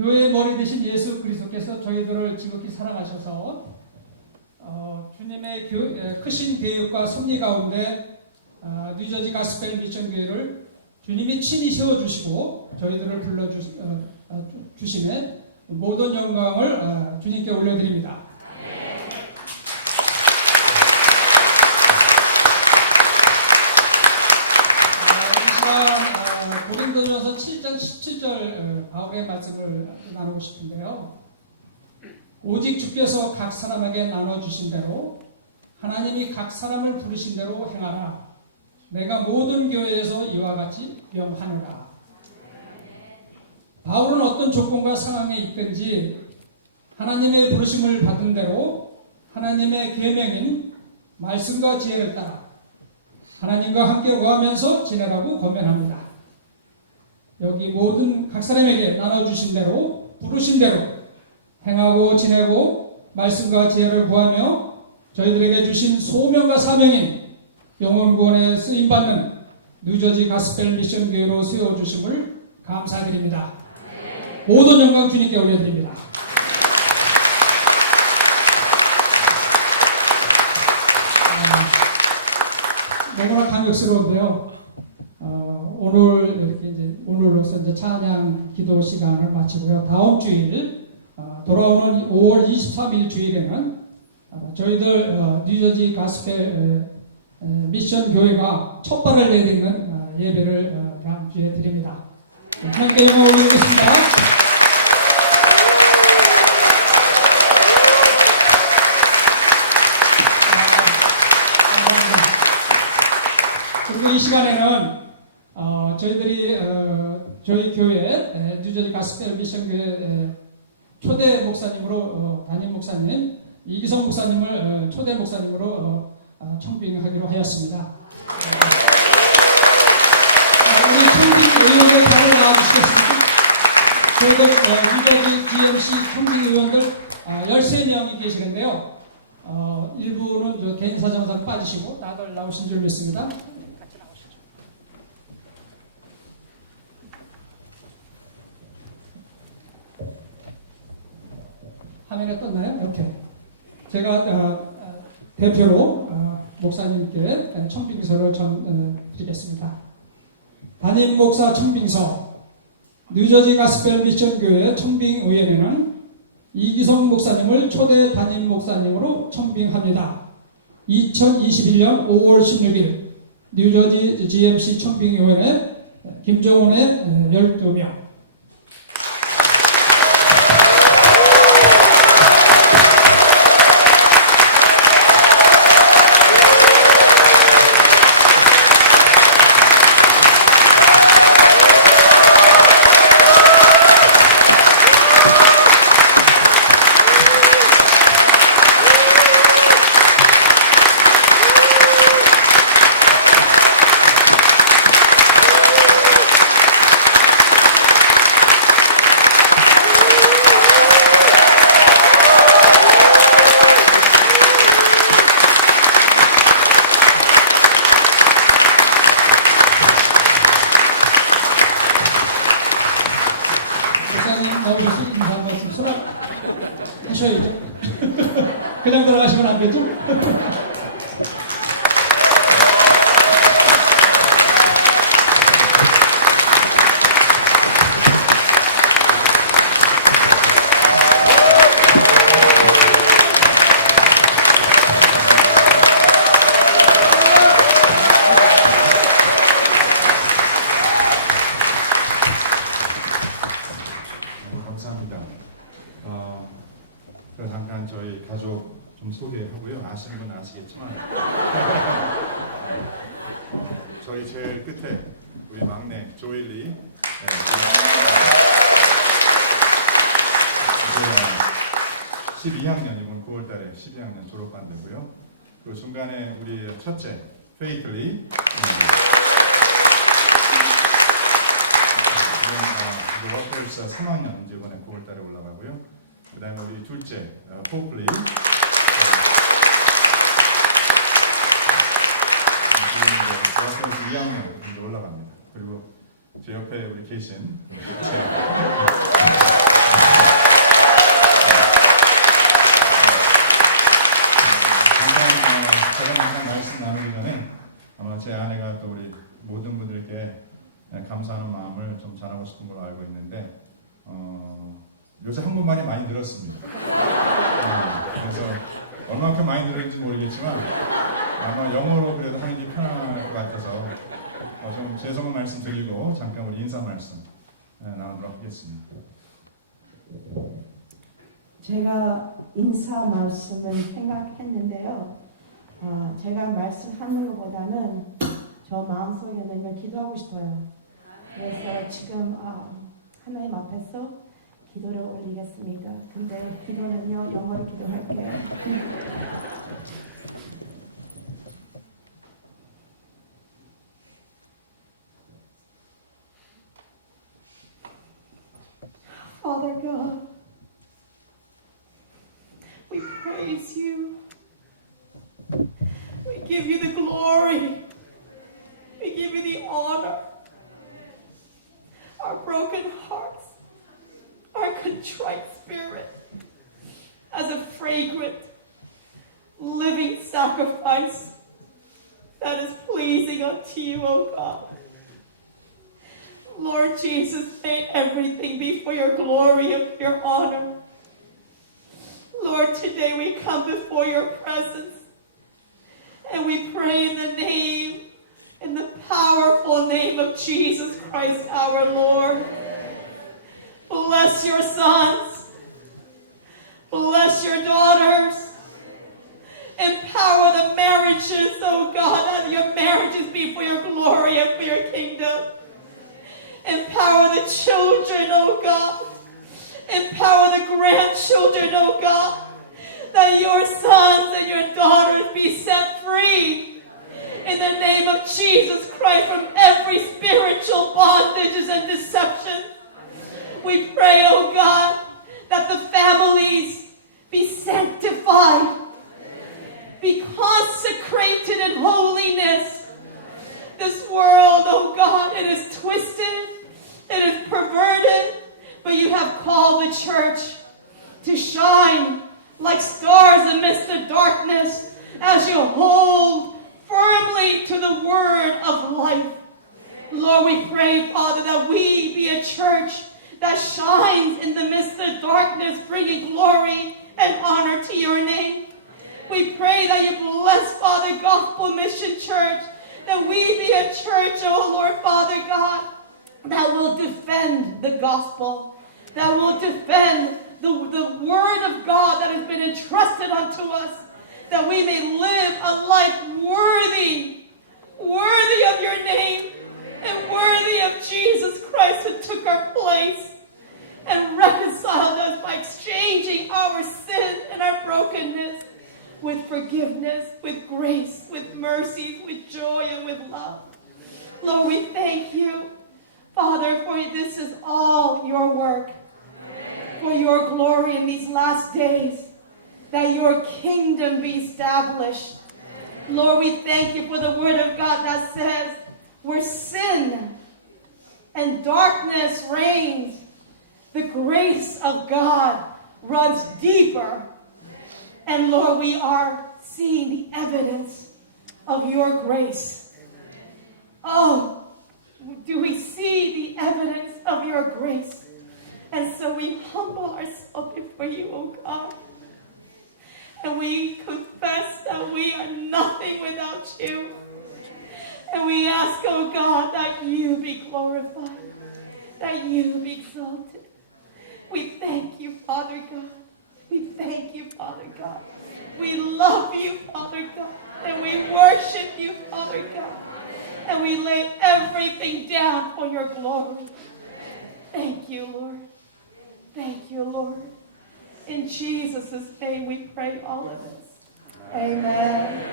교회의 머리 되신 예수 그리스도께서 저희들을 지극히 사랑하셔서 주님의 크신 계획과 섭리 가운데 뉴저지 가스펠 미션 교회를 주님이 친히 세워주시고 저희들을 불러주심에 모든 영광을 주님께 올려드립니다. 고린도전서 7장 17절 바울의 말씀을 나누고 싶은데요. 오직 주께서 각 사람에게 나눠주신 대로 하나님이 각 사람을 부르신 대로 행하라. 내가 모든 교회에서 이와 같이 명하노라. 바울은 어떤 조건과 상황에 있든지 하나님의 부르심을 받은 대로 하나님의 계명인 말씀과 지혜를 따라 하나님과 함께 거하면서 지내라고 권면합니다. 여기 모든 각 사람에게 나눠주신 대로 부르신 대로 행하고 지내고 말씀과 지혜를 구하며 저희들에게 주신 소명과 사명인 영혼 구원에 쓰임받는 뉴저지 가스펠 미션 교회로 세워주심을 감사드립니다. 모든 영광 주님께 올려드립니다. 너무나 감격스러운데요. 오늘로서 이제 찬양 기도 시간을 마치고요. 다음 주일 돌아오는 5월 23일 주일에는 저희들 뉴저지 가스펠 미션 교회가 첫 발을 내딛는 예배를 다음 주에 드립니다. 함께 영광 올리겠습니다. 그리고 이 시간에는 저희들이 저희 교회 뉴저지 가스펠 미션 교회 초대 목사님으로 담임 목사님 이기성 목사님을 초대 목사님으로 청빙하기로 하였습니다. 우리 청빙 의원들 잘 나와주시겠습니까? 저희들 뉴저지 GMC 청빙 의원들 13명이 계시는데요. 일부는 개인 사정상 빠지시고 다들 나오신 줄 믿습니다. 같이 나오시죠. 화면에 떴나요? 이렇게. 제가 대표로 목사님께 청빙서를 드리겠습니다. 담임 목사 청빙서 뉴저지 가스펠 미션 교회 청빙위원회는 이기성 목사님을 초대 담임 목사님으로 청빙합니다. 2021년 5월 16일 뉴저지 GMC 청빙위원회 김정훈의 12명 하셔야죠. 그냥 들어가시면 안 되죠? 잠깐 저희 가족 좀 소개하고요. 아시는 분은 아시겠지만 저희 제일 끝에 우리 막내 조일리 12학년 이번 9월달에 12학년 졸업반이고요. 그리고 중간에 우리 첫째 페이틀리 워커일사 3학년 이제 이번에 9월달에 올라가고요. 그 다음에 우리 둘째 포플리 워커일사 2학년 이제 올라갑니다. 그리고 제 옆에 우리 계신 돌아가신 걸로 알고 있는데 요새 한국말이 많이 늘었습니다. 그래서 얼마큼 많이 늘었는지 모르겠지만 아마 영어로 그래도 하는 게 편할 것 같아서 좀 죄송한 말씀 드리고 잠깐 우리 인사 말씀 나누도록 하겠습니다. 제가 인사 말씀을 생각했는데요. 제가 말씀하는 것보다는 저 마음속에 내가 기도하고 싶어요. 그래서 지금 하나님 앞에서 기도를 올리겠습니다. 근데 기도는요, 영어로 기도할게요. Father God, we praise you. We give you the glory. We give you the honor. Our broken hearts, our contrite spirit, as a fragrant, living sacrifice that is pleasing unto you, O God. Lord Jesus, may everything be for your glory and for your honor. Lord, today we come before your presence and we pray in the powerful name of Jesus Christ our Lord. Bless your sons. Bless your daughters. Empower the marriages, oh God, that your marriages be for your glory and for your kingdom. Empower the children, oh God. Empower the grandchildren, oh God. That your sons and your daughters be set free. In the name of Jesus Christ from every spiritual bondages and deception. We pray, oh God, that the families be sanctified. Be consecrated in holiness. This world, oh God, it is twisted, it is perverted, but you have called the church to shine like stars amidst the darkness as you hold firmly to the word of life. Lord, we pray, Father, that we be a church that shines in the midst of darkness, bringing glory and honor to your name. We pray that you bless, Father, Gospel Mission Church, that we be a church, oh Lord, Father God, that will defend the gospel, that will defend the word of God that has been entrusted unto us, that we may live a life worthy of your name, and worthy of Jesus Christ who took our place and reconciled us by exchanging our sin and our brokenness with forgiveness, with grace, with mercy, with joy, and with love. Lord, we thank you, Father, for this is all your work, for your glory in these last days, that your kingdom be established. Lord, we thank you for the word of God that says, where sin and darkness reigns, the grace of God runs deeper. And Lord, we are seeing the evidence of your grace. Oh, do we see the evidence of your grace? And so we humble ourselves before you, oh God. And we confess that we are nothing without you. And we ask, oh God, that you be glorified, that you be exalted. We thank you, Father God. We thank you, Father God. We love you, Father God. And we worship you, Father God. And we lay everything down for your glory. Thank you, Lord. Thank you, Lord. In Jesus' name we pray all of this. Amen.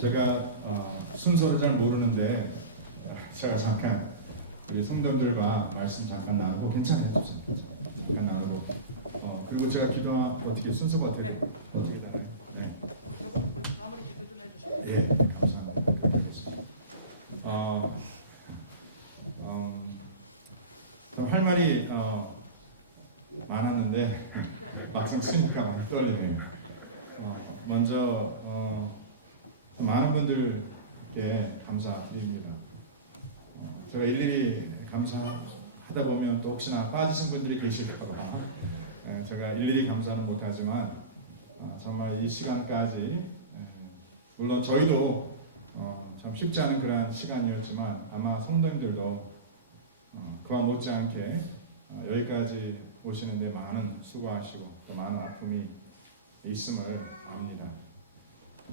제가 순서를 잘 모르는데 제가 잠깐 우리 성도들과 말씀 잠깐 나누고 괜찮아요, 잠깐 나누고 그리고 제가 기도하 어떻게 순서가 어떻게 되나요? 네, 예, 감사합니다. 그렇게 하겠습니다. 참 할 말이 많았는데 막상 막상 쓰니까 많이 떨리네요. 먼저 많은 분들께 감사드립니다. 제가 일일이 감사하다 보면 또 혹시나 빠지신 분들이 계실까 봐 제가 일일이 감사는 못하지만 정말 이 시간까지 물론 저희도 참 쉽지 않은 그런 시간이었지만 아마 성도님들도 그와 못지않게 여기까지 오시는데 많은 수고하시고 또 많은 아픔이 있음을 압니다.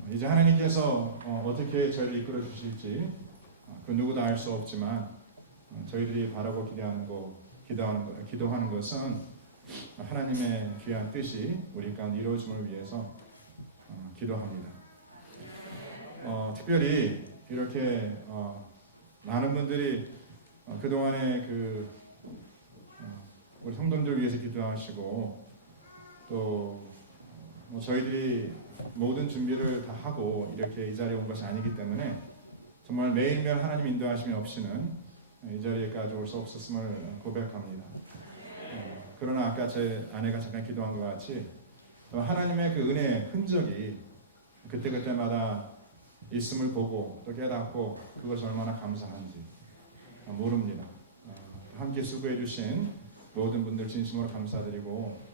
이제 하나님께서 어떻게 저희를 이끌어 주실지 그 누구도 알 수 없지만 저희들이 바라고 기도하는 것은 하나님의 귀한 뜻이 우리 가운데 이루어짐을 위해서 기도합니다. 특별히 이렇게 많은 분들이 그동안에 우리 성도님들 위해서 기도하시고 또 저희들이 모든 준비를 다 하고 이렇게 이 자리에 온 것이 아니기 때문에 정말 매일매일 하나님 인도하심이 없이는 이 자리에까지 올 수 없었음을 고백합니다. 그러나 아까 제 아내가 잠깐 기도한 것 같이 하나님의 그 은혜의 흔적이 그때그때마다 있음을 보고 또 깨닫고 그것이 얼마나 감사한지 모릅니다. 함께 수고해 주신 모든 분들 진심으로 감사드리고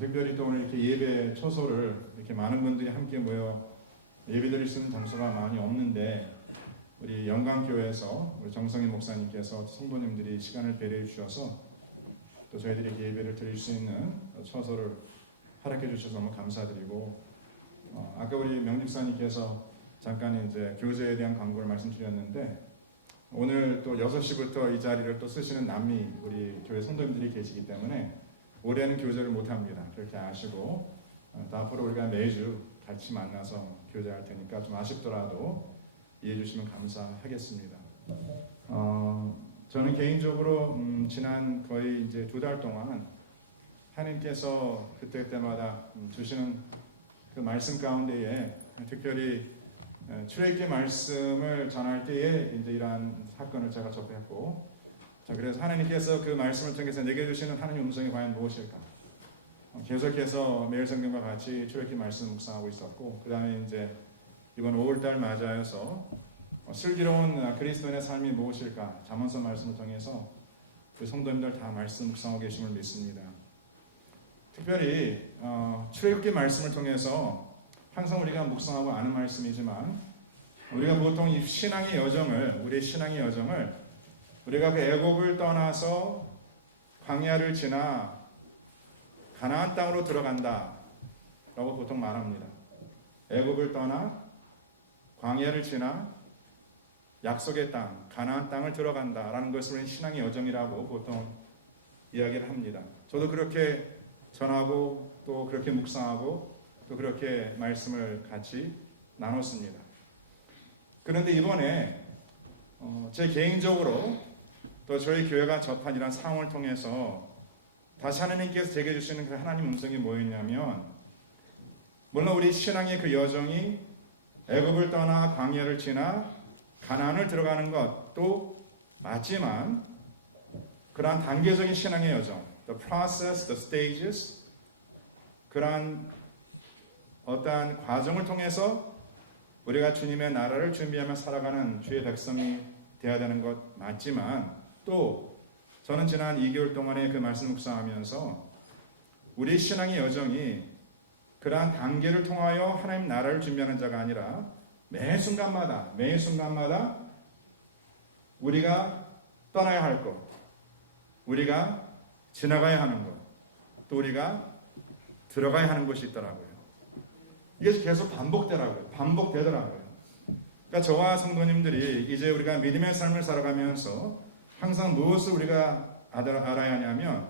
특별히 또 오늘 이렇게 예배 초소를 이렇게 많은 분들이 함께 모여 예배드릴 수 있는 장소가 많이 없는데 우리 영광교회에서 우리 정성희 목사님께서 성도님들이 시간을 배려해 주셔서 또 저희들이 예배를 드릴 수 있는 처소를 허락해 주셔서 너무 감사드리고 아까 우리 명집사님께서 잠깐 이제 교제에 대한 광고를 말씀드렸는데 오늘 또 6시부터 이 자리를 또 쓰시는 남미 우리 교회 성도님들이 계시기 때문에 올해는 교제를 못합니다. 그렇게 아시고 또 앞으로 우리가 매주 같이 만나서 교제할 테니까 좀 아쉽더라도 이해해 주시면 감사하겠습니다. 저는 개인적으로 지난 거의 이제 2달 동안 하나님께서 그때마다 주시는 그 말씀 가운데에 특별히 출애굽기 말씀을 전할 때에 이제 이러한 사건을 제가 접했고, 자 그래서 하나님께서 그 말씀을 통해서 내게 주시는 하나님 음성이 과연 무엇일까? 계속해서 매일 성경과 같이 출애굽기 말씀 묵상하고 있었고, 그 다음에 이제 이번 5월달 맞아서 슬기로운 그리스도인의 삶이 무엇일까? 잠언서 말씀을 통해서 그 성도님들 다 말씀 묵상하고 계심을 믿습니다. 특별히 출애굽기 말씀을 통해서 항상 우리가 묵상하고 아는 말씀이지만 우리가 보통 이 신앙의 여정을 우리가 그 애굽을 떠나서 광야를 지나 가나안 땅으로 들어간다 라고 보통 말합니다. 애굽을 떠나 광야를 지나 약속의 땅, 가나안 땅을 들어간다 라는 것을 신앙의 여정이라고 보통 이야기를 합니다. 저도 그렇게 전하고 또 그렇게 묵상하고 또 그렇게 말씀을 같이 나눴습니다. 그런데 이번에 제 개인적으로 또 저희 교회가 접한 이런 상황을 통해서 다시 하나님께서 제게 주시는 그 하나님 음성이 뭐였냐면, 물론 우리 신앙의 그 여정이 애굽을 떠나 광야를 지나 가나안을 들어가는 것도 맞지만 그러한 단계적인 신앙의 여정, the process, the stages, 그러한 어떠한 과정을 통해서 우리가 주님의 나라를 준비하며 살아가는 주의 백성이 되어야 되는 것 맞지만, 또 저는 지난 2개월 동안에 그 말씀 묵상하면서 우리 신앙의 여정이 그러한 단계를 통하여 하나님 나라를 준비하는 자가 아니라 매 순간마다 우리가 떠나야 할 것, 우리가 지나가야 하는 것, 또 우리가 들어가야 하는 것이 있더라고요. 이게 계속 반복되더라고요. 그러니까 저와 성도님들이 이제 우리가 믿음의 삶을 살아가면서 항상 무엇을 우리가 알아야 하냐면,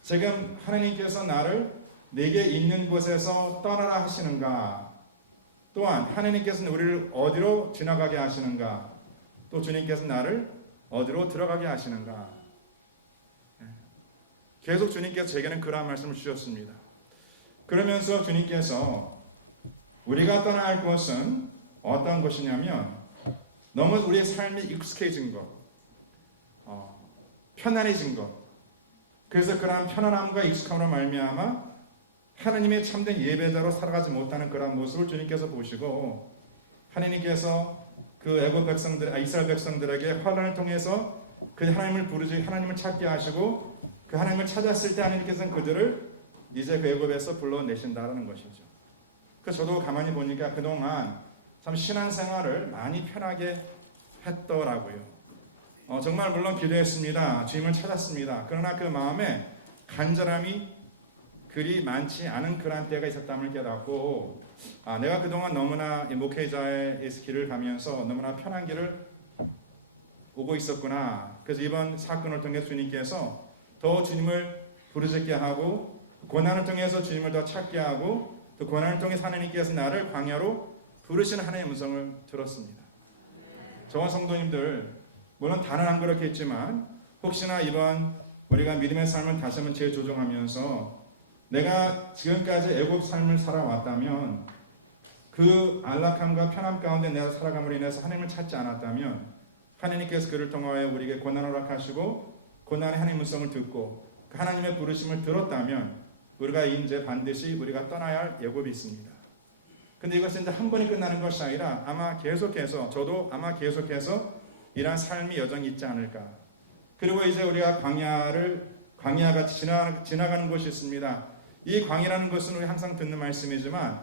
지금 하나님께서 나를 내게 있는 곳에서 떠나라 하시는가, 또한 하나님께서는 우리를 어디로 지나가게 하시는가, 또 주님께서 나를 어디로 들어가게 하시는가. 계속 주님께서 제게는 그러한 말씀을 주셨습니다. 그러면서 주님께서 우리가 떠나야 할 것은 어떤 것이냐면, 너무 우리의 삶이 익숙해진 것, 편안해진 것, 그래서 그러한 편안함과 익숙함으로 말미암아 하나님의 참된 예배자로 살아가지 못하는 그런 모습을 주님께서 보시고 하나님께서 그 애굽 백성들, 이스라엘 백성들에게 환난을 통해서 그 하나님을 부르지 하나님을 찾게 하시고 그 하나님을 찾았을 때 하나님께서는 그들을 이제 그 애굽에서 불러내신다라는 것이죠. 그래서 저도 가만히 보니까 그동안 참 신앙생활을 많이 편하게 했더라고요. 정말 물론 기도했습니다. 주님을 찾았습니다. 그러나 그 마음에 간절함이 그리 많지 않은 그런 때가 있었다는 깨닫고 내가 그동안 너무나 목회자의 길을 가면서 너무나 편한 길을 오고 있었구나. 그래서 이번 사건을 통해 주님께서 더 주님을 부르짖게 하고 고난을 통해서 주님을 더 찾게 하고 또 고난을 통해서 하나님께서 나를 광야로 부르시는 하나님의 음성을 들었습니다. 저와 성도님들 물론 다는 안 그렇겠지만 혹시나 이번 우리가 믿음의 삶을 다시 한번 재조정하면서 내가 지금까지 애굽 삶을 살아왔다면 그 안락함과 편함 가운데 내가 살아감으로 인해서 하나님을 찾지 않았다면 하나님께서 그를 통하여 우리에게 고난을 허락하시고 고난의 하나님의 음성을 듣고 그 하나님의 부르심을 들었다면 우리가 이제 반드시 우리가 떠나야 할 애굽이 있습니다. 근데 이것은 이제 한 번에 끝나는 것이 아니라 아마 계속해서 저도 아마 계속해서 이러한 삶의 여정이 있지 않을까. 그리고 이제 우리가 광야같이 지나가는 곳이 있습니다. 이 광야라는 것은 우리 항상 듣는 말씀이지만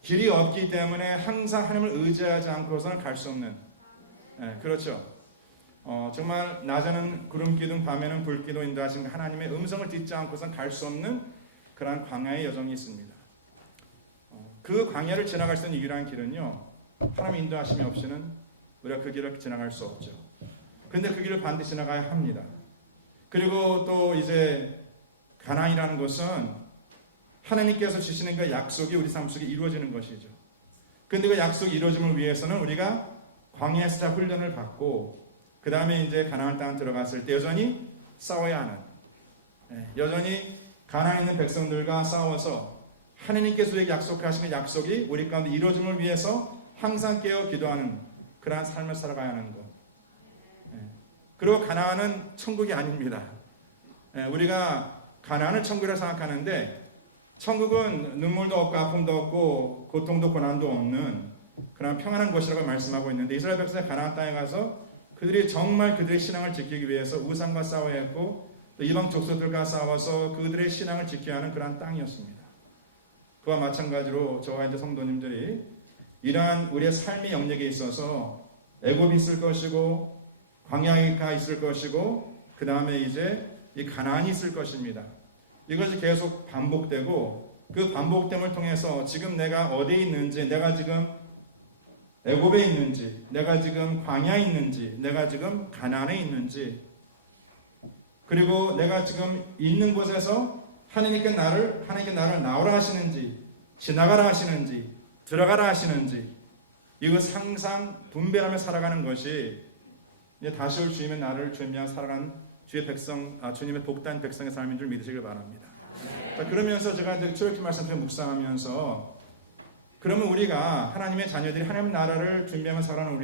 길이 없기 때문에 항상 하나님을 의지하지 않고서는 갈 수 없는 그렇죠. 정말 낮에는 구름 기둥 밤에는 불 기둥 인도하신 하나님의 음성을 듣지 않고서는 갈 수 없는 그러한 광야의 여정이 있습니다. 그 광야를 지나갈 수 있는 유일한 길은요 하나님의 인도하심이 없이는 우리가 그 길을 지나갈 수 없죠. 그런데 그 길을 반드시 지나가야 합니다. 그리고 또 이제 가나안이라는 것은 하나님께서 주시는 그 약속이 우리 삶 속에 이루어지는 것이죠. 그런데 그 약속이 이루어짐을 위해서는 우리가 광야에서 훈련을 받고 그 다음에 이제 가나안 땅 들어갔을 때 여전히 싸워야 하는 여전히 가나안에 있는 백성들과 싸워서 하나님께서 우리에게 약속하신 그 약속이 우리 가운데 이루어짐을 위해서 항상 깨어 기도하는 그러한 삶을 살아가야 하는 것. 그리고 가나안은 천국이 아닙니다. 우리가 가나안을 천국이라고 생각하는데 천국은 눈물도 없고 아픔도 없고 고통도 고난도 없는 그런 평안한 곳이라고 말씀하고 있는데 이스라엘 백성이 가나안 땅에 가서 그들이 정말 그들의 신앙을 지키기 위해서 우상과 싸워야 했고 또 이방 족속들과 싸워서 그들의 신앙을 지켜야 하는 그러한 땅이었습니다. 그와 마찬가지로 저와 이제 성도님들이 이러한 우리의 삶의 영역에 있어서 애굽이 있을 것이고 광야가 있을 것이고 그 다음에 이제 이 가나안이 있을 것입니다. 이것이 계속 반복되고 그 반복됨을 통해서 지금 내가 어디에 있는지 내가 지금 애굽에 있는지 내가 지금 광야에 있는지 내가 지금 가나안에 있는지 그리고 내가 지금 있는 곳에서 하나님께 나를 나오라 하시는지 지나가라 하시는지 들어가라 하시는지 이것 항상 분별하며 살아가는 것이 이제 다시 올 주님의 나를 준비한 살아가는 주의 백성, 주님의 복된 백성의 삶인 줄 믿으시길 바랍니다. 자, 그러면서 제가 이제 출애굽기 말씀을 묵상하면서 그러면 우리가 하나님의 자녀들이 하나님의 나라를 준비하며 살아가는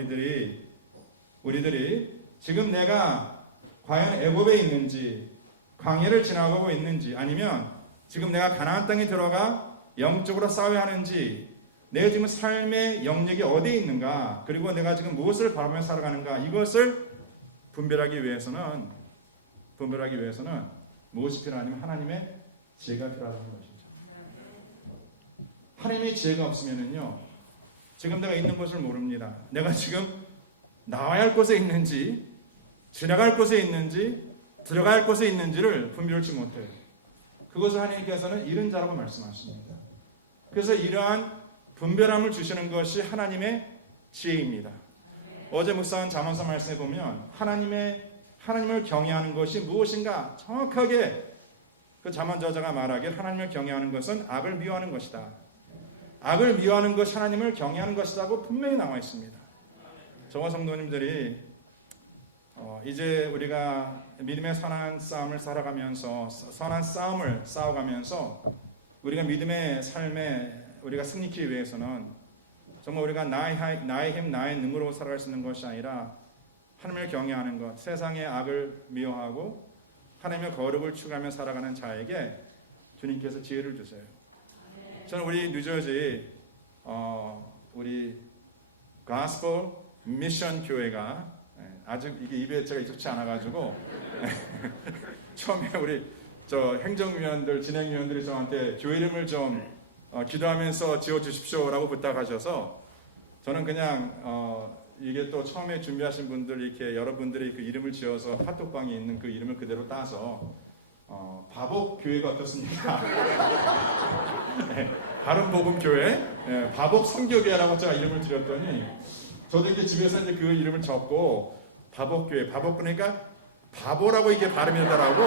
우리들이 지금 내가 과연 애굽에 있는지 광야를 지나가고 있는지 아니면 지금 내가 가나안 땅에 들어가 영적으로 싸워야 하는지 내가 지금 삶의 영역이 어디에 있는가 그리고 내가 지금 무엇을 바라보며 살아가는가 이것을 분별하기 위해서는 무엇이 필요하냐면 하나님의 지혜가 필요하다는 것이죠. 하나님의 지혜가 없으면은요 지금 내가 있는 곳을 모릅니다. 내가 지금 나와야 할 곳에 있는지 지나갈 곳에 있는지 들어갈 곳에 있는지를 분별치 못해요. 그것을 하나님께서는 잃은 자라고 말씀하십니다. 그래서 이러한 분별함을 주시는 것이 하나님의 지혜입니다. 어제 묵상한 잠언서 말씀에 보면 하나님을 경외하는 것이 무엇인가 정확하게 그 잠언 저자가 말하길 하나님을 경외하는 것은 악을 미워하는 것이다. 악을 미워하는 것이 하나님을 경외하는 것이라고 분명히 나와 있습니다. 저와 성도님들이 이제 우리가 믿음의 선한 싸움을 살아가면서 선한 싸움을 싸워가면서 우리가 믿음의 삶에 우리가 승리하기 위해서는 정말 우리가 나의 힘, 나의 능으로 살아갈 수 있는 것이 아니라 하나님을 경외하는 것, 세상의 악을 미워하고 하나님의 거룩을 추구하며 살아가는 자에게 주님께서 지혜를 주세요. 저는 우리 뉴저지 우리 가스펠 미션 교회가 아직 이게 입에 제가 익숙치 않아가지고 처음에 우리 저 행정위원들 진행위원들이 저한테 교회 이름을 좀 기도하면서 지어주십시오라고 부탁하셔서 저는 그냥 이게 또 처음에 준비하신 분들 이렇게 여러분들이 그 이름을 지어서 카톡방에 있는 그 이름을 그대로 따서 바복 교회가 어떻습니까? 네, 바른 복음 교회, 네, 바복 선교교회라고 제가 이름을 드렸더니 저도 이렇게 집에서 이제 그 이름을 적고 바복 교회, 바복 그러니까 바보라고 이게 발음이 되더라고.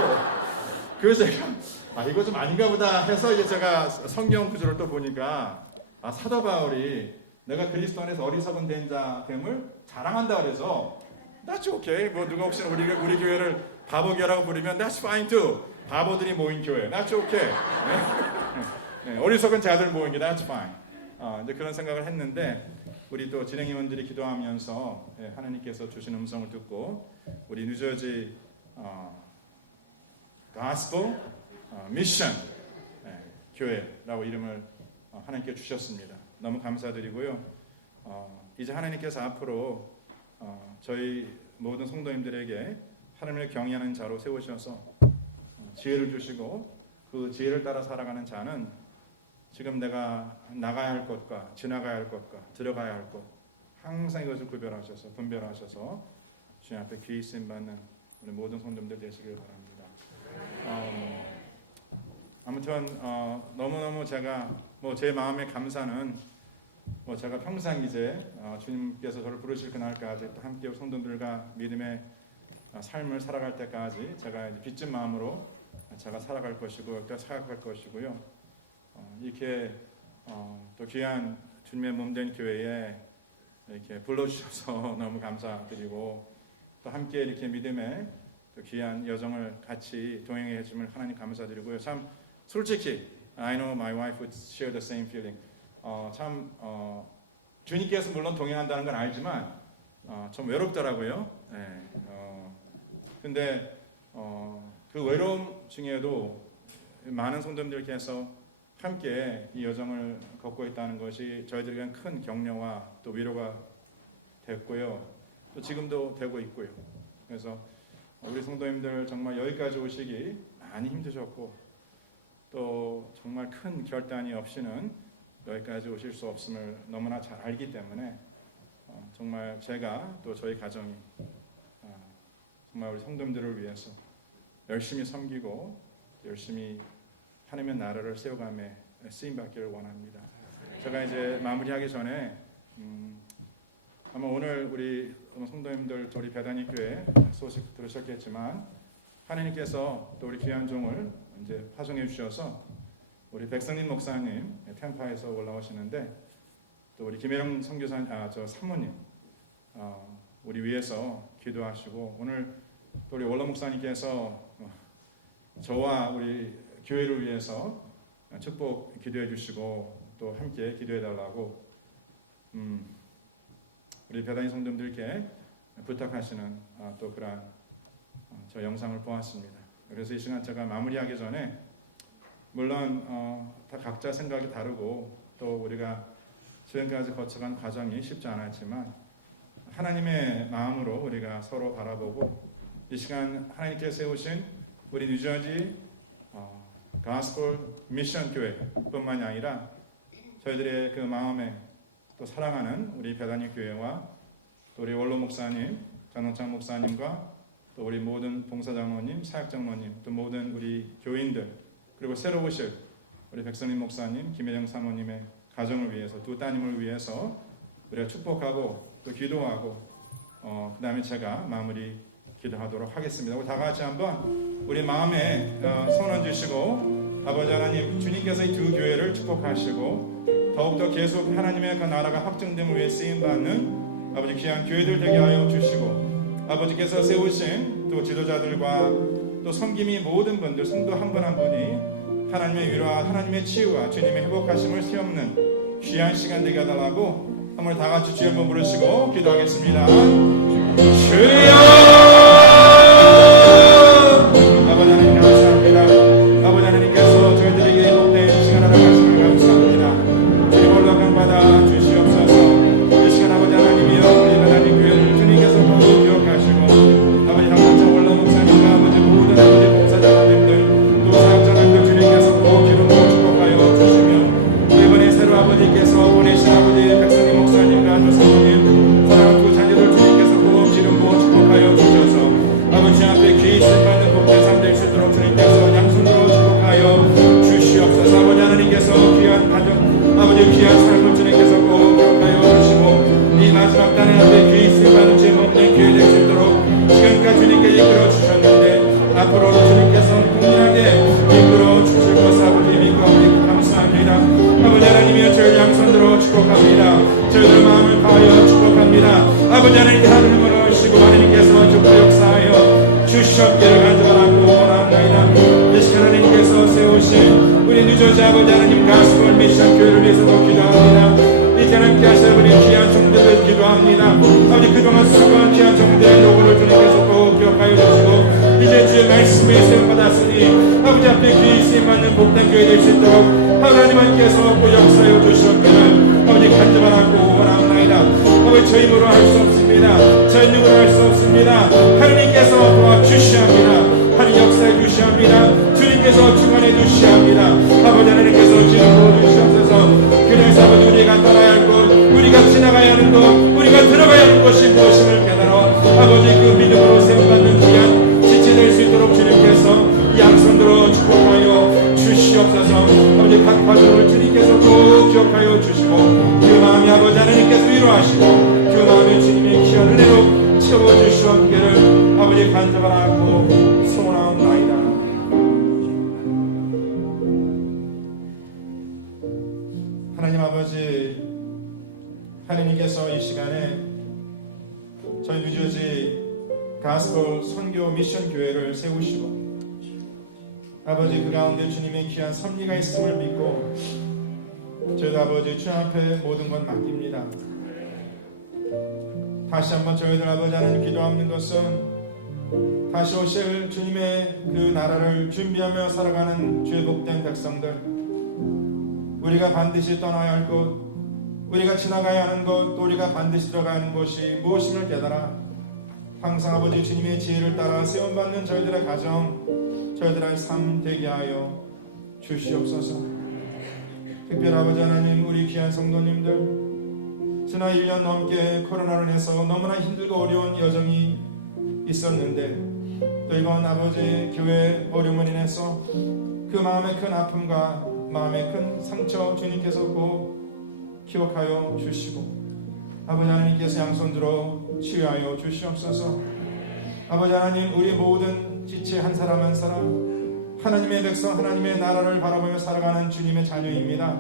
그래서 제가 이거 좀 아닌가 보다 해서 이제 제가 성경 구절을 또 보니까 사도 바울이 내가 그리스도 안에서 어리석은 된 자됨을 자랑한다 그래서 that's okay. 뭐 누가 혹시나 우리 교회를 바보 교회라고 부르면 that's fine too. 바보들이 모인 교회 that's okay. 네, 어리석은 자들 모인 게 that's fine. 이제 그런 생각을 했는데 우리 또 진행위원들이 기도하면서 하나님께서 주신 음성을 듣고 우리 뉴저지 가스펠 미션 교회라고 이름을 하나님께 주셨습니다. 너무 감사드리고요. 이제 하나님께서 앞으로 저희 모든 성도님들에게 하나님을 경외하는 자로 세우셔서 지혜를 주시고 그 지혜를 따라 살아가는 자는 지금 내가 나가야 할 것과 지나가야 할 것과 들어가야 할 것 항상 이것을 구별하셔서 분별하셔서 주님 앞에 귀히 쓰임 받는 우리 모든 성도님들 되시길 바랍니다. 아무튼 너무너무 제가 제 마음의 감사는 제가 평생 이제 주님께서 저를 부르실 그날까지 또 함께 성도들과 믿음의 삶을 살아갈 때까지 제가 이제 빚진 마음으로 제가 살아갈 것이고 또 살아갈 것이고요. 이렇게 또 귀한 주님의 몸된 교회에 이렇게 불러주셔서 너무 감사드리고 또 함께 이렇게 믿음의 또 귀한 여정을 같이 동행해 해주면 하나님 감사드리고요. 참 솔직히 I know my wife would share the same feeling. 주님께서 물론 동행한다는 건 알지만 좀 외롭더라고요. 네, 근데 그 외로움 중에도 많은 성도님들께서 함께 이 여정을 걷고 있다는 것이 저희들에게는 큰 격려와 또 위로가 됐고요. 또 지금도 되고 있고요. 그래서 우리 성도님들 정말 여기까지 오시기 많이 힘드셨고 또 정말 큰 결단이 없이는 여기까지 오실 수 없음을 너무나 잘 알기 때문에 정말 제가 또 저희 가정이 정말 우리 성도님들을 위해서 열심히 섬기고 열심히 하나님의 나라를 세워감에 쓰임받기를 원합니다. 제가 이제 마무리하기 전에 아마 오늘 우리 성도님들 우리 베다니 교회 소식 들으셨겠지만 하나님께서 또 우리 귀한 종을 이제 파송해 주셔서 우리 백성님 목사님 템파에서 올라오시는데 또 우리 김혜령 선교사 저 사모님 우리 위해서 기도하시고 오늘 또 우리 원로 목사님께서 저와 우리 교회를 위해서 축복 기도해 주시고 또 함께 기도해 달라고 우리 베다니 성도님들께 부탁하시는 또 그러한 저 영상을 보았습니다. 그래서 이 시간 제가 마무리하기 전에 물론 다 각자 생각이 다르고 또 우리가 지금까지 거쳐간 과정이 쉽지 않았지만 하나님의 마음으로 우리가 서로 바라보고 이 시간 하나님께서 세우신 우리 뉴저지 가스펠 미션 교회뿐만이 아니라 저희들의 그 마음에 또 사랑하는 우리 베다니 교회와 또 우리 원로 목사님, 전원창 목사님과 또 우리 모든 봉사장로님, 사역장로님, 또 모든 우리 교인들 그리고 새로 오실 우리 백선임 목사님, 김혜정 사모님의 가정을 위해서 두 따님을 위해서 우리가 축복하고 또 기도하고 그 다음에 제가 마무리 기도하도록 하겠습니다. 우리 다 같이 한번 우리 마음에 손 얹으시고 아버지 하나님 주님께서 이 두 교회를 축복하시고 더욱더 계속 하나님의 그 나라가 확증됨을 위해 쓰임받는 아버지 귀한 교회들 되게 하여 주시고 아버지께서 세우신 또 지도자들과 또 섬김이 모든 분들 성도 한 분 한 분이 하나님의 위로와 하나님의 치유와 주님의 회복하심을 시험는 귀한 시간 되게 해달라고 한번 다 같이 주여 한번 부르시고 기도하겠습니다. 주여 아버지 하나님 감사합니다. 아버지 하나님께서 저희들이 아버지께서 보내신 아버지 백성님 목사님과 또 사모님 사랑하는 두 자녀들 주님께서 꼭 기름 부어 축복하여 주셔서 아버지 앞에 귀히 쓰임받는 복된 삶 될 수 있도록 주님께서 양손으로 축복하여 주시옵소서. 아버지 하나님께서 귀한 가정 아버지 귀한 삶을 주님께서 꼭 기억하여 주시고 이 마지막 단에 앞에 귀히 쓰임받는 제 몸된 기회 될 수 있도록 지금까지 주님께 이끌어 주셨는데 앞으로도 주님께서 동일하게 이끌어 주실 것을 아버지 믿고 감사합니다. 아버지 하나님이여 저희 양손들어 축복합니다. 저희들 마음을 다하여 축복합니다. 아버지 하나님께 하늘을 오시고 하나님께서 축복 역사하여 주시옵기를 간절하고 원합니다. 이 시간 하나님께서 세우신 우리 뉴저지 아버지 하나님 가스볼 미션 교회를 위해서도 기도합니다. 이제 함께 하셔 우리 귀한 종들을 기도합니다. 아버지 그동안 수고한 귀한 종들의 노고를 주님께서 꼭 기억하여 주시고 이제 주의 말씀에 세움받았으니 아버지 앞에 귀히 쓰임받는 복된 교회 될 수 있도록 하나님께서 꼭 역사하여 주시옵기를 아버지 간절하고 원합니다. 아버지 저희 힘으로 할 수 없습니다. 저희 누구로 할 수 없습니다. 하나님께서 도와주시옵니다. 하나님 역사해 주시옵니다. 주님께서 주관해 주시옵니다. 아버지 하나님께서 기름 부어 주시옵소서. 그래서 아버지 우리가 떠나야 할 곳, 우리가 지나가야 하는 곳, 우리가 들어가야 하는 곳이 무엇임을 깨달아 아버지 그 믿음으로 세움받는 귀한 지체 될 수 있도록 주님께서 양손들어 축복하여 주시옵소서. 아버지 각 가족을 주님께서 꼭 기억하여 주시고 그 마음이 아버지 하나님께서 위로하시고 그 마음이 주님의 귀한 은혜로 채워주시옵기를 아버지 간절하고 소원하옵나이다. 하나님 아버지 하나님께서 이 시간에 저희 뉴저지 가스펠 선교 미션 교회를 세우시고 아버지 그 가운데 주님의 귀한 섭리가 있음을 믿고 저희도 아버지 주 앞에 모든 것 맡깁니다. 다시 한번 저희들 아버지 하나님 기도하는 것은 다시 오실 주님의 그 나라를 준비하며 살아가는 주의 복된 백성들, 우리가 반드시 떠나야 할 곳, 우리가 지나가야 하는 곳, 또 우리가 반드시 들어가야 하는 곳이 무엇임을 깨달아 항상 아버지 주님의 지혜를 따라 세움받는 저희들의 가정, 저희들의 삶 되게 하여 주시옵소서. 특별히 아버지 하나님 우리 귀한 성도님들 지난 1년 넘게 코로나로 인해서 너무나 힘들고 어려운 여정이 있었는데 또 이번 아버지 교회 어려움을 인해서 그 마음의 큰 아픔과 마음의 큰 상처 주님께서 꼭 기억하여 주시고 아버지 하나님께서 양손 들어 치유하여 주시옵소서. 아버지 하나님 우리 모든 지체 한 사람 한 사람 하나님의 백성 하나님의 나라를 바라보며 살아가는 주님의 자녀입니다.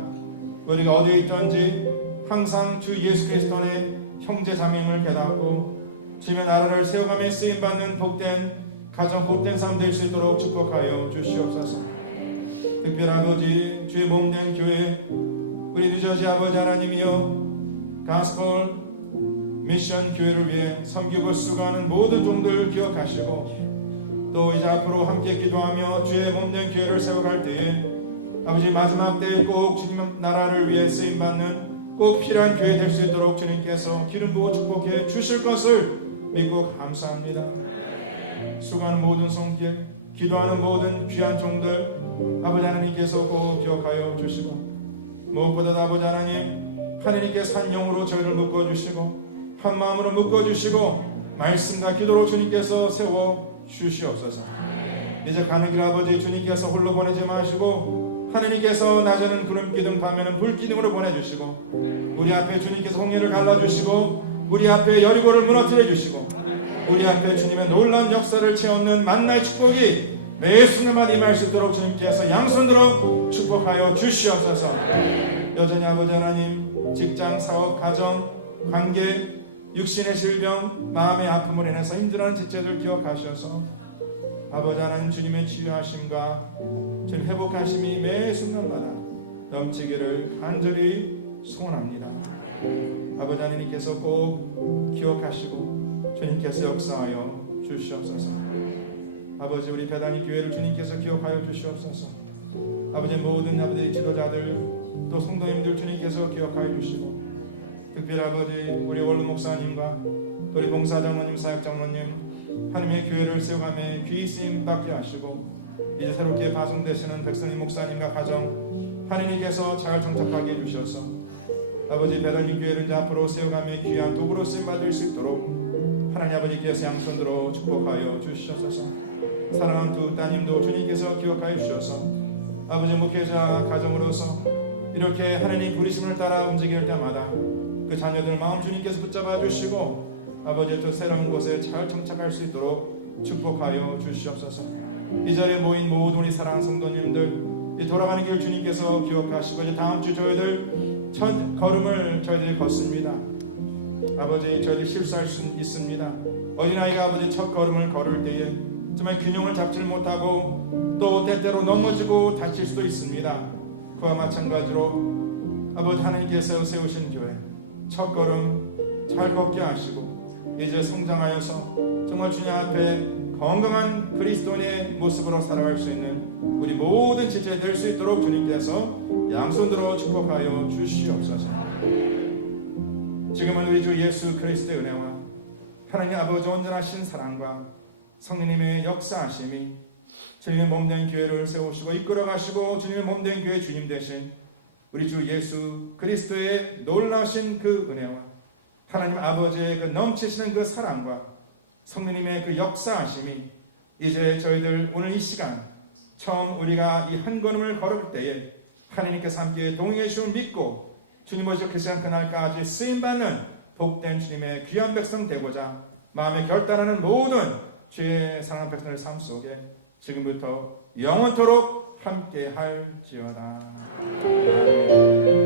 우리가 어디에 있든지 항상 주 예수 그리스도 안에 형제 자매임을 깨닫고 주님의 나라를 세워가며 쓰임받는 복된 가정 복된 삶 될 수 있도록 축복하여 주시옵소서. 특별히 아버지 주의 몸된 교회 우리 뉴저지 아버지 하나님이여 가스펠 미션 교회를 위해 섬기고 수고하는 모든 종들을 기억하시고 또 이제 앞으로 함께 기도하며 주의 몸된 교회를 세워갈 때에 아버지 마지막 때에 꼭 주님 나라를 위해 쓰임받는 꼭 필요한 교회 될 수 있도록 주님께서 기름 부어 축복해 주실 것을 믿고 감사합니다. 수고하는 모든 손길 기도하는 모든 귀한 종들 아버지 하나님께서 꼭 기억하여 주시고 무엇보다도 아버지 하나님께서 한 영으로 저희를 묶어주시고 한 마음으로 묶어주시고 말씀과 기도로 주님께서 세워 주시옵소서. 이제 가는 길 아버지 주님께서 홀로 보내지 마시고 하나님께서 낮에는 구름 기둥 밤에는 불 기둥으로 보내주시고 우리 앞에 주님께서 홍해를 갈라주시고 우리 앞에 여리고를 무너뜨려 주시고 우리 앞에 주님의 놀라운 역사를 채우는 만나의 축복이 매 순간마다 임할 수 있도록 주님께서 양손들어 축복하여 주시옵소서. 여전히 아버지 하나님 직장, 사업, 가정, 관계, 육신의 질병, 마음의 아픔으로 인해서 힘들어하는 지체들 기억하셔서 아버지 하나님 주님의 치유하심과 주님 회복하심이 매 순간마다 넘치기를 간절히 소원합니다. 아버지 하나님께서 꼭 기억하시고 주님께서 역사하여 주시옵소서. 아버지 우리 배단위 교회를 주님께서 기억하여 주시옵소서. 아버지 모든 아버지 지도자들 또 성도님들 주님께서 기억하여 주시고 특별히 아버지 우리 원로 목사님과 또 우리 봉사장로님 사역장로님 하나님의 교회를 세워가며 귀히 쓰임 받게 하시고 이제 새롭게 파송되시는 백성님 목사님과 가정 하나님께서 잘 정착하게 해주셔서 아버지 베들레헴 교회를 이제 앞으로 세워가며 귀한 도구로 쓰임받을 수 있도록 하나님 아버지께서 양손들어 축복하여 주시옵소서. 사랑하는 두 따님도 주님께서 기억하여 주셔서 아버지 목회자 가정으로서 이렇게 하나님 부르심을 따라 움직일 때마다 그 자녀들 마음 주님께서 붙잡아 주시고 아버지 또 새로운 곳에 잘 정착할 수 있도록 축복하여 주시옵소서. 이 자리에 모인 모든 우리 사랑하는 성도님들 이 돌아가는 길 주님께서 기억하시고 이제 다음 주 저희들 첫 걸음을 저희들이 걷습니다. 아버지 저희들 실수할 수 있습니다. 어린아이가 아버지 첫 걸음을 걸을 때에 정말 균형을 잡지 못하고 또 때때로 넘어지고 다칠 수도 있습니다. 그와 마찬가지로 아버지 하나님께서 세우신 교회 첫 걸음 잘 걷게 하시고 이제 성장하여서 정말 주님 앞에 건강한 그리스도인의 모습으로 살아갈 수 있는 우리 모든 지체 될 수 있도록 주님께서 양손들어 축복하여 주시옵소서. 지금은 우리 주 예수 그리스도의 은혜와 하나님 아버지 온전하신 사랑과 성령님의 역사하심이 주님의 몸된 교회를 세우시고 이끌어가시고 주님의 몸된 교회 주님 되신 우리 주 예수 그리스도의 놀라우신 그 은혜와 하나님 아버지의 그 넘치시는 그 사랑과 성령님의 그 역사하심이 이제 저희들 오늘 이 시간 처음 우리가 이 한 걸음을 걸을 때에 하나님께서 함께 동행해 주심을 믿고 주님 오실 그 시간 그날까지 쓰임받는 복된 주님의 귀한 백성 되고자 마음에 결단하는 모든 주의 사랑하는 백성의 삶 속에 지금부터 영원토록 함께 할지어다. 아멘.